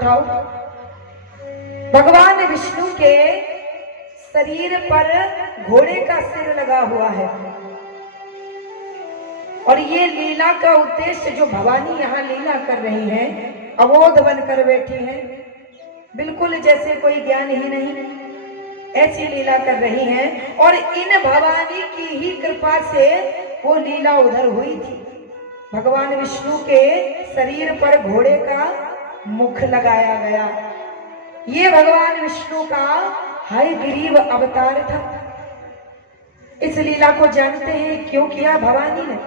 उठाओ। भगवान विष्णु के शरीर पर घोड़े का सिर लगा हुआ है और ये लीला का उद्देश्य जो भवानी यहाँ लीला कर रही हैं, अबोध बनकर बैठी हैं, बिल्कुल जैसे कोई ज्ञान ही नहीं, ऐसी लीला कर रही हैं। और इन भवानी की ही कृपा से वो लीला उधर हुई थी। भगवान विष्णु के शरीर पर घोड़े का मुख लगाया गया। ये भगवान विष्णु का हयग्रीव अवतार था। इस लीला को जानते हैं क्यों किया भवानी ने,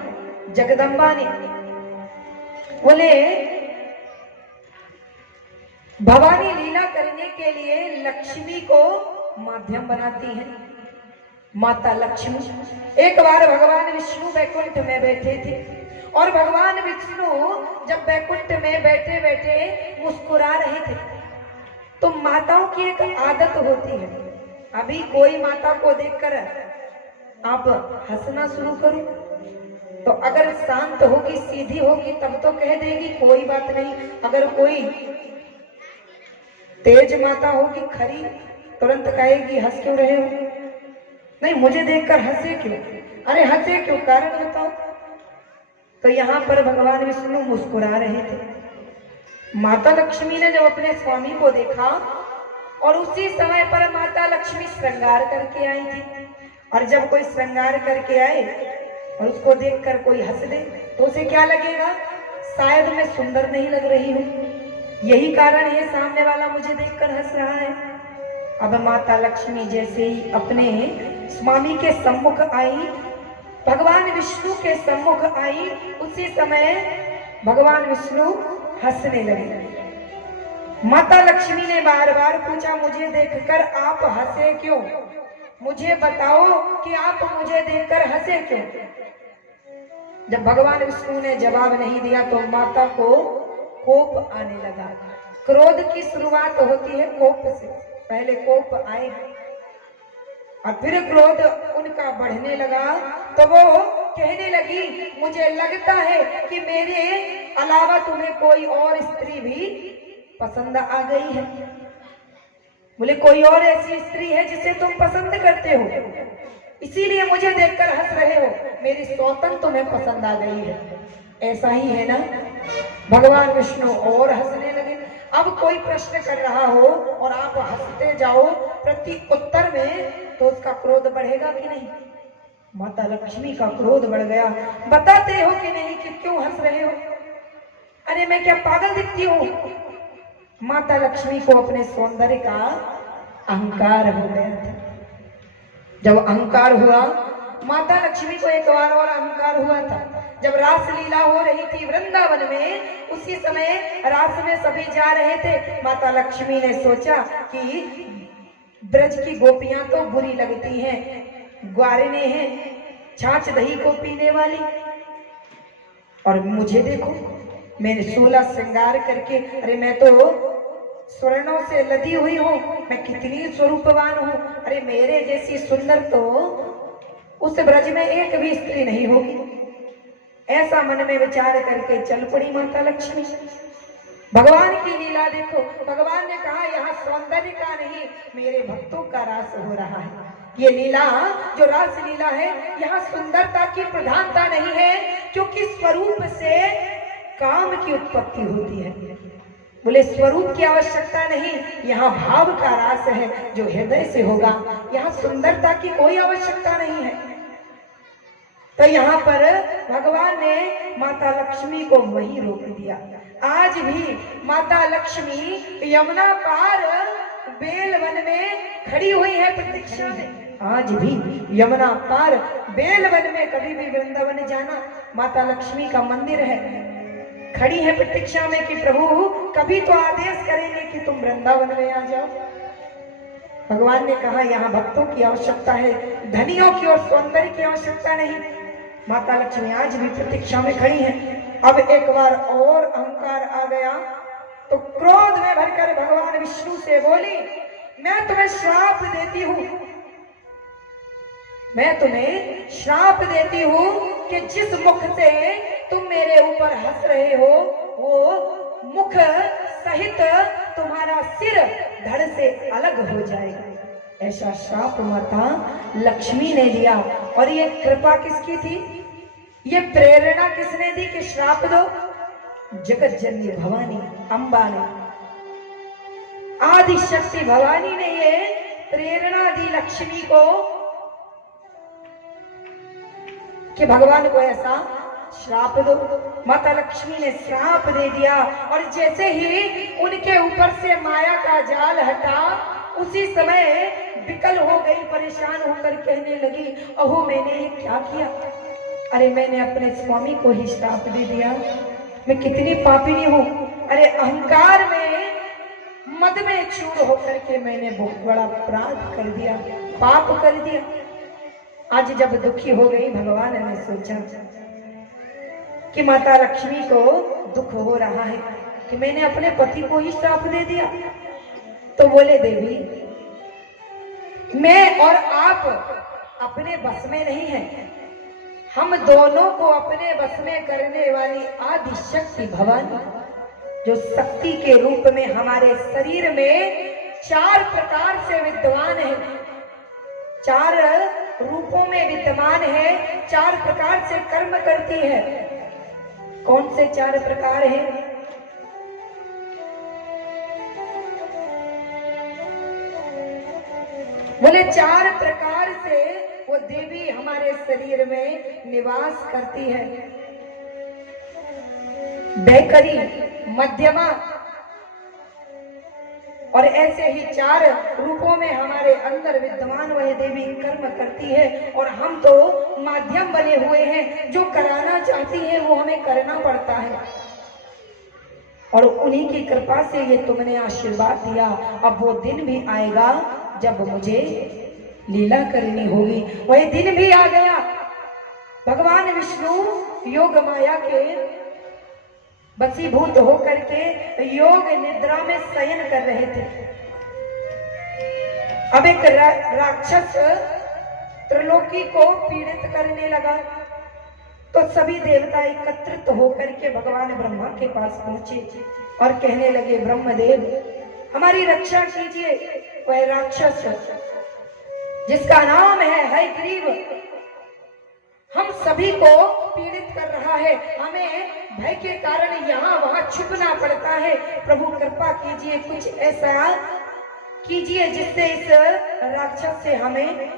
जगदम्बा ने? बोले भवानी लीला करने के लिए लक्ष्मी को माध्यम बनाती है, माता लक्ष्मी। एक बार भगवान विष्णु वैकुंठ में बैठे थे और भगवान विष्णु जब वैकुंठ में बैठे बैठे मुस्कुरा रहे थे, तो माताओं की एक आदत होती है, अभी कोई माता को देखकर आप हंसना शुरू करो तो अगर शांत होगी, सीधी होगी, तब तो कह देगी कोई बात नहीं। अगर कोई तेज माता होगी, खरी, तुरंत कहेगी हंस क्यों रहे हो? नहीं, मुझे देखकर हंसे क्यों? अरे हंसे क्यों, कारण बताओ। तो यहाँ पर भगवान विष्णु मुस्कुरा रहे थे। माता लक्ष्मी ने जब अपने स्वामी को देखा और उसी समय पर माता लक्ष्मी श्रृंगार करके आई थी, और जब कोई श्रृंगार करके आए और उसको देखकर कोई हंस दे तो उसे क्या लगेगा? शायद मैं सुंदर नहीं लग रही हूँ, यही कारण है सामने वाला मुझे देखकर हंस रहा है। अब माता लक्ष्मी जैसे ही अपने स्वामी के सम्मुख आई, भगवान विष्णु के सम्मुख आई, उसी समय भगवान विष्णु हंसने लगे। माता लक्ष्मी ने बार बार पूछा, मुझे देखकर आप हंसे क्यों? मुझे बताओ कि आप मुझे देखकर हंसे क्यों? जब भगवान विष्णु ने जवाब नहीं दिया तो माता को कोप आने लगा। क्रोध की शुरुआत होती है कोप से, पहले कोप आए और फिर क्रोध उनका बढ़ने लगा, तो वो कहने लगी, मुझे लगता है कि मेरे अलावा तुम्हें कोई और स्त्री भी पसंद आ गई है। बोले कोई और ऐसी स्त्री है जिसे तुम पसंद करते हो, इसीलिए मुझे देखकर हंस रहे हो, मेरी सौतन तुम्हें पसंद आ गई है, ऐसा ही है ना? भगवान विष्णु और हंसने लगे। अब कोई प्रश्न कर रहा हो और आप हंसते जाओ प्रति उत्तर में, तो उसका क्रोध बढ़ेगा कि नहीं? माता लक्ष्मी का क्रोध बढ़ गया। बताते हो कि नहीं कि क्यों हंस रहे हो? अरे मैं क्या पागल दिखती हूँ? माता लक्ष्मी को अपने सौंदर्य का अहंकार हो गया था। जब अहंकार हुआ, माता लक्ष्मी को एक बार और अहंकार हुआ था। जब रास लीला हो रही थी वृंदावन में, उसी समय रास में सभी जा रहे थे। माता लक्ष्मी ने सोचा कि ब्रज की गोपियां तो बुरी लगती हैं, ग्वारिने हैं, छाछ दही को पीने वाली, और मुझे देखो, मैंने 16 श्रृंगार करके, अरे मैं तो स्वर्णों से लदी हुई हूँ, मैं कितनी स्वरूपवान हूँ, अरे मेरे जैसी सुंदर तो उस ब्रज में एक भी स्त्री नहीं होगी। ऐसा मन में विचार करके चल पड़ी माता लक्ष्मी। भगवान की लीला देखो, भगवान ने कहा यहाँ सौंदर्य का नहीं, मेरे भक्तों का रास हो रहा है। ये लीला जो रास लीला है, यहाँ सुंदरता की प्रधानता नहीं है, क्योंकि स्वरूप से काम की उत्पत्ति होती है। बोले स्वरूप की आवश्यकता नहीं, यहाँ भाव का रास है जो हृदय से होगा, यहाँ सुंदरता की कोई आवश्यकता नहीं है। तो यहाँ पर भगवान ने माता लक्ष्मी को वहीं रोक दिया। आज भी माता लक्ष्मी यमुना पार बेलवन में खड़ी हुई है, प्रतीक्षा में। आज भी यमुना पार बेलवन में, कभी भी वृंदावन जाना, माता लक्ष्मी का मंदिर है, खड़ी है प्रतीक्षा में कि प्रभु कभी तो आदेश करेंगे कि तुम वृंदावन में आ जाओ। भगवान ने कहा यहाँ भक्तों की आवश्यकता है, धनियों की और सौंदर्य की आवश्यकता नहीं। माता लक्ष्मी आज भी प्रतीक्षा में खड़ी है। अब एक बार और अहंकार आ गया तो क्रोध में भरकर भगवान विष्णु से बोली, मैं तुम्हें श्राप देती हूँ, मैं तुम्हें श्राप देती हूँ कि जिस मुख से तुम मेरे ऊपर हंस रहे हो, वो मुख सहित तुम्हारा सिर धड़ से अलग हो जाएगा। ऐसा श्राप माता लक्ष्मी ने दिया। और ये कृपा किसकी थी, ये प्रेरणा किसने दी कि श्राप दो? जगत जननी भवानी अम्बा ने, आदि शक्ति भवानी ने ये प्रेरणा दी लक्ष्मी को कि भगवान को ऐसा श्राप दो। माता लक्ष्मी ने श्राप दे दिया। और जैसे ही उनके ऊपर से माया का जाल हटा, उसी समय विकल हो गई, परेशान होकर कहने लगी, अहो मैंने ये क्या किया? अरे मैंने अपने स्वामी को ही श्राप दे दिया। मैं कितनी पापिनी हूँ। अरे अहंकार में, मद में चूर होकर के मैंने बहुत बड़ा अपराध कर दिया, पाप कर दिया। आज जब दुखी हो गई, भगवान ने सोचा कि माता लक्ष्मी को दुख हो रहा है कि मैंने अपने पति को ही श्राप दे दिया। तो बोले, देवी मैं और आप अपने बस में नहीं हैं। हम दोनों को अपने बस में करने वाली आदि शक्ति भवानी, जो शक्ति के रूप में हमारे शरीर में 4 प्रकार से विद्यमान है, 4 रूपों में विद्यमान है, 4 प्रकार से कर्म करती है। कौन से 4 प्रकार हैं? बोले 4 प्रकार से वो देवी हमारे शरीर में निवास करती है। बैकरी, मध्यमा, और ऐसे ही 4 रूपों में हमारे अंदर विद्यमान वह देवी कर्म करती है। और हम तो माध्यम बने हुए हैं, जो कराना चाहती है वो हमें करना पड़ता है। और उन्हीं की कृपा से ये तुमने आशीर्वाद दिया। अब वो दिन भी आएगा जब मुझे लीला करनी होगी। वही दिन भी आ गया। भगवान विष्णु योग माया के वशीभूत होकर के योग निद्रा में शयन कर रहे थे। अब एक राक्षस त्रिलोकी को पीड़ित करने लगा। तो सभी देवता एकत्रित होकर के भगवान ब्रह्मा के पास पहुंचे और कहने लगे, ब्रह्मदेव हमारी रक्षा कीजिए। वह राक्षस जिसका नाम है हयग्रीव, हम सभी को पीड़ित कर रहा है। हमें भय के कारण यहाँ वहां छुपना पड़ता है। प्रभु कृपा कीजिए, कुछ ऐसा कीजिए जिससे इस राक्षस से हमें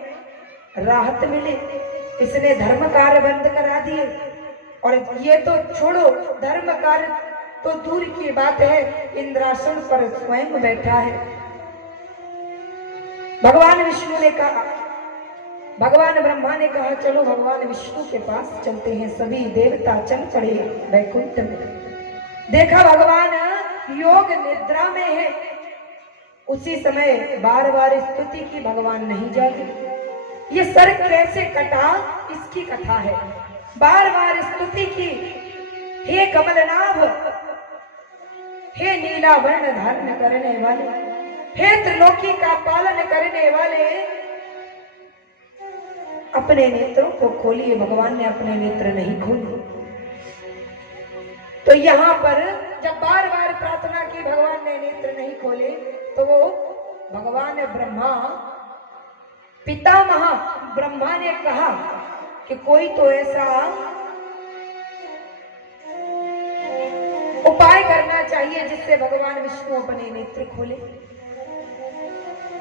राहत मिले। इसने धर्म कार्य बंद करा दिए। और ये तो छोड़ो, धर्म कार्य तो दूर की बात है, इंद्रासन पर स्वयं बैठा है। भगवान विष्णु ने कहा, भगवान ब्रह्मा ने कहा, चलो भगवान विष्णु के पास चलते हैं। सभी देवता चल पड़े वैकुंठ में। देखा भगवान योग निद्रा में है। उसी समय बार बार स्तुति की, भगवान नहीं जागे। ये सर कैसे कटा, इसकी कथा है। बार बार स्तुति की, हे कमलनाभ, हे नीला वर्ण धारण करने वाले, हे त्रिलोकी का पालन करने वाले, अपने नेत्रों को खोलिए। भगवान ने अपने नेत्र नहीं खोले। तो यहाँ पर जब बार बार प्रार्थना की, भगवान ने नेत्र नहीं खोले, तो वो भगवान ब्रह्मा, पितामह ब्रह्मा ने कहा कि कोई तो ऐसा उपाय करना चाहिए जिससे भगवान विष्णु अपने नेत्र खोले।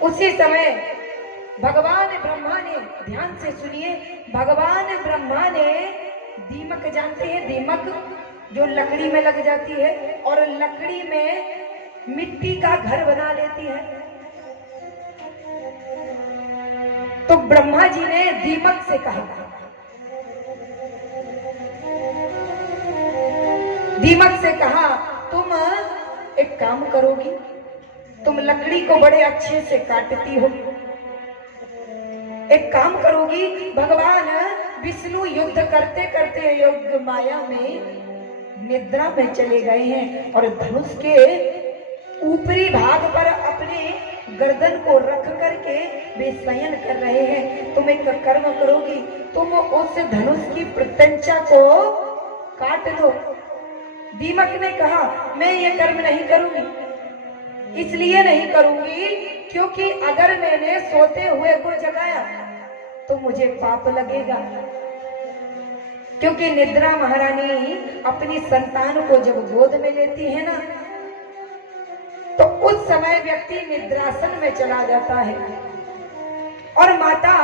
उसी समय भगवान ब्रह्मा ने, ध्यान से सुनिए, भगवान ब्रह्मा ने दीमक, जानते हैं दीमक जो लकड़ी में लग जाती है और लकड़ी में मिट्टी का घर बना लेती है। तो ब्रह्मा जी ने दीमक से कहा, दीमक से कहा, तुम एक काम करोगी, तुम लकड़ी को बड़े अच्छे से काटती हो, एक काम करोगी, भगवान विष्णु युद्ध करते करते योग माया में निद्रा में चले गए हैं और धनुष के ऊपरी भाग पर अपने गर्दन को रख करके वे शयन कर रहे हैं। तुम एक कर्म करोगी, तुम उस धनुष की प्रत्यंचा को काट दो। दीमक ने कहा, मैं ये कर्म नहीं करूंगी। इसलिए नहीं करूंगी क्योंकि अगर मैंने सोते हुए को जगाया तो मुझे पाप लगेगा। क्योंकि निद्रा महारानी अपनी संतान को जब गोद में लेती है ना, तो उस समय व्यक्ति निद्रासन में चला जाता है और माता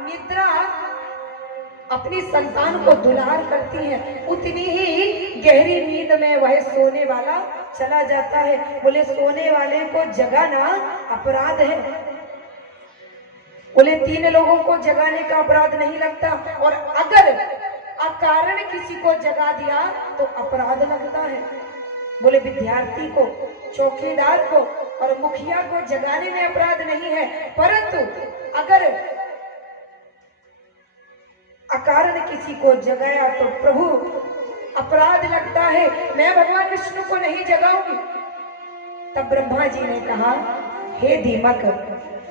निद्रा अपनी संतान को दुलार करती है, उतनी ही गहरी नींद में वह सोने वाला चला जाता है। बोले सोने वाले को जगाना अपराध है। बोले 3 लोगों को जगाने का अपराध नहीं लगता, और अगर अकारण किसी को जगा दिया तो अपराध लगता है। बोले विद्यार्थी को, चौकीदार को और मुखिया को जगाने में अपराध नहीं है, परंतु अगर अकारण किसी को जगाया तो प्रभु अपराध लगता है। मैं भगवान विष्णु को नहीं जगाऊंगी। तब ब्रह्मा जी ने कहा, हे दीमक,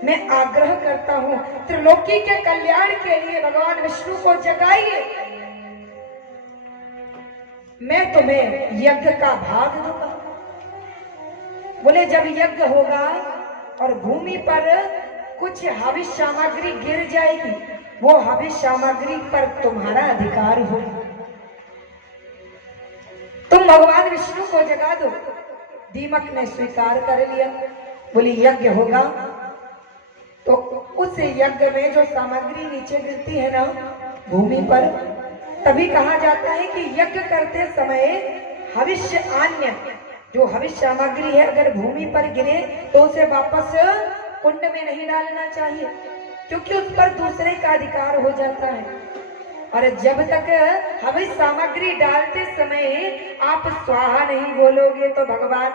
मैं आग्रह करता हूं त्रिलोकी के कल्याण के लिए भगवान विष्णु को जगाइए। मैं तुम्हें यज्ञ का भाग दूंगा। बोले जब यज्ञ होगा और भूमि पर कुछ हविष्य सामग्री गिर जाएगी, वो हविष्य सामग्री पर तुम्हारा अधिकार हो। तुम भगवान विष्णु को जगा दो। दीमक ने स्वीकार कर लिया। बोली यज्ञ होगा तो उस यज्ञ में जो सामग्री नीचे गिरती है ना भूमि पर, तभी कहा जाता है कि यज्ञ करते समय हविष्य अन्य जो हविष्य सामग्री है अगर भूमि पर गिरे तो उसे वापस कुंड में नहीं डालना चाहिए, क्योंकि उस पर दूसरे का अधिकार हो जाता है। और जब तक हविष्य सामग्री डालते समय आप स्वाहा नहीं बोलोगे तो भगवान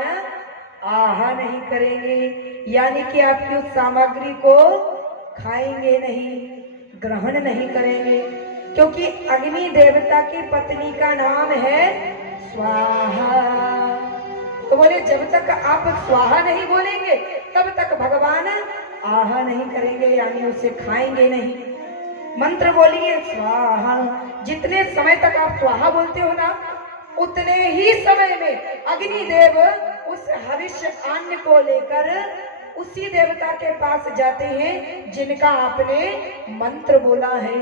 आहा नहीं करेंगे, यानी कि आपकी उस सामग्री को खाएंगे नहीं, ग्रहण नहीं करेंगे, क्योंकि अग्नि देवता की पत्नी का नाम है स्वाहा। तो बोले जब तक आप स्वाहा नहीं बोलेंगे तब तक भगवान आहा नहीं करेंगे, यानी उसे खाएंगे नहीं। मंत्र बोलिए स्वाहा। जितने समय तक आप स्वाहा बोलते हो ना, उतने ही समय में अग्निदेव उस हविष्य अन्न को लेकर उसी देवता के पास जाते हैं जिनका आपने मंत्र बोला है।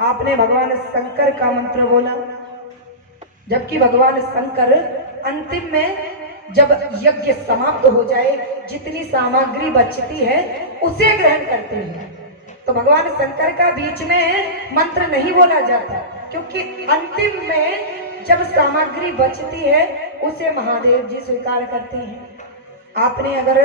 आपने भगवान शंकर का मंत्र बोला, जबकि भगवान शंकर अंतिम में जब यज्ञ समाप्त हो जाए जितनी सामग्री बचती है उसे ग्रहण करते हैं। तो भगवान शंकर का बीच में मंत्र नहीं बोला जाता, क्योंकि अंतिम में जब सामग्री बचती है उसे महादेव जी स्वीकार करते हैं। आपने अगर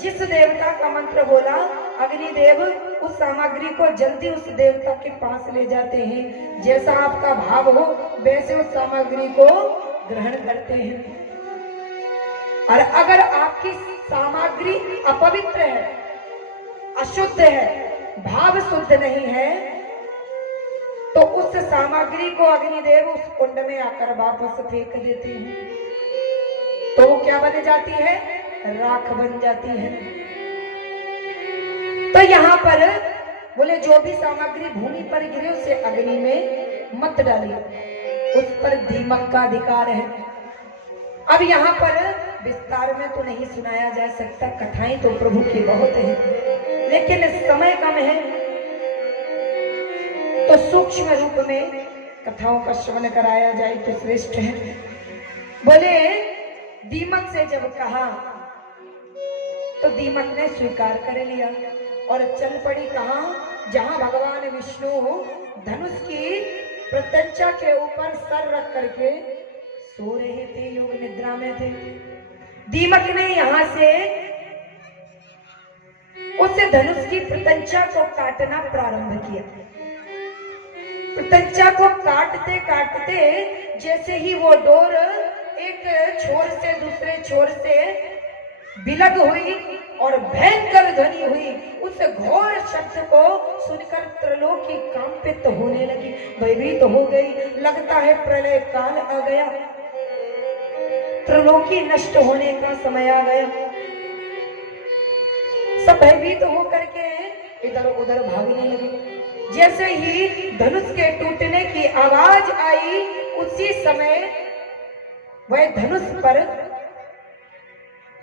जिस देवता का मंत्र बोला, अग्निदेव उस सामग्री को जल्दी उस देवता के पास ले जाते हैं। जैसा आपका भाव हो वैसे उस सामग्री को ग्रहण करते हैं। और अगर आपकी सामग्री अपवित्र है, अशुद्ध है, भाव शुद्ध नहीं है, तो उस सामग्री को अग्निदेव उस कुंड में आकर वापस फेंक देते हैं। तो वो क्या बन जाती है? राख बन जाती है। तो यहाँ पर बोले जो भी सामग्री भूमि पर गिरे उसे अग्नि में मत डालिए, उस पर दीमक का अधिकार है। अब यहाँ पर विस्तार में तो नहीं सुनाया जा सकता, कथाएं तो प्रभु की बहुत है, लेकिन समय कम है तो सूक्ष्म रूप में कथाओं का श्रवण कराया जाए तो श्रेष्ठ है। बोले दीमक से जब कहा तो दीमक ने स्वीकार कर लिया और चल पड़ी कहा, जहां भगवान विष्णु धनुष की प्रत्यंचा के ऊपर सर रख करके सो रहे थे, योग निद्रा में थे। दीमक ने यहां से उस धनुष की प्रत्यंचा को काटना प्रारंभ किया। प्रत्यंचा को काटते काटते जैसे ही वो डोर एक छोर से दूसरे छोर से बिलग हुई और भयंकर ध्वनि हुई, उस घोर शब्द को सुनकर त्रिलोकी कंपित होने लगी, भयभीत हो गई। लगता है प्रलय काल आ गया, त्रिलोकी नष्ट होने का समय आ गया। सब भयभीत होकर के इधर उधर भागने लगे। जैसे ही धनुष के टूटने की आवाज आई, उसी समय वह धनुष पर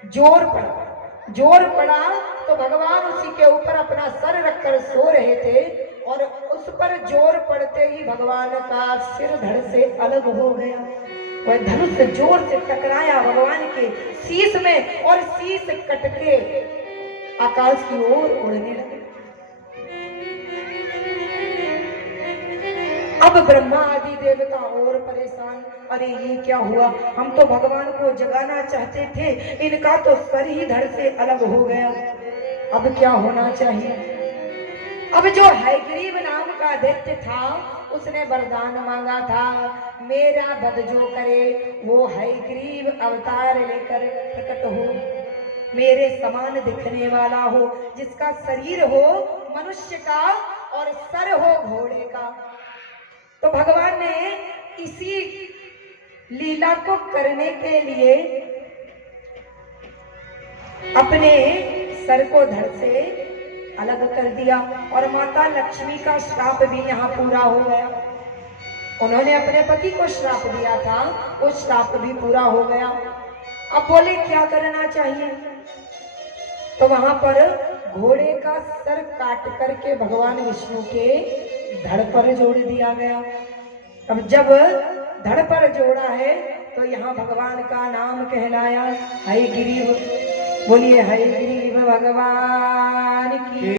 जोर पड़ा तो भगवान उसी के ऊपर अपना सर रखकर सो रहे थे और उस पर जोर पड़ते ही भगवान का सिर धड़ से अलग हो गया। वह धनुष जोर से टकराया भगवान के शीश में और शीश कट के आकाश की ओर उड़ने लगे। अब ब्रह्मा आदि देवता और परेशान, अरे ये क्या हुआ, हम तो भगवान को जगाना चाहते थे, इनका तो सर ही धड़ से अलग हो गया, अब क्या होना चाहिए। अब जो हयग्रीव नाम का दैत्य था उसने वरदान मांगा था, मेरा वध जो करे वो हयग्रीव अवतार लेकर प्रकट हो, मेरे समान दिखने वाला हो, जिसका शरीर हो मनुष्य का और सर हो घोड़े का। तो भगवान ने इसी लीला को करने के लिए अपने सर को धड़ से अलग कर दिया और माता लक्ष्मी का श्राप भी यहाँ पूरा हो गया। उन्होंने अपने पति को श्राप दिया था, वो श्राप भी पूरा हो गया। अब बोले क्या करना चाहिए, तो वहां पर घोड़े का सर काट करके भगवान विष्णु के धड़ पर जोड़ दिया गया। अब जब धड़ पर जोड़ा है तो यहाँ भगवान का नाम कहलाया हयग्रीव। बोलिए हयग्रीव भगवान की।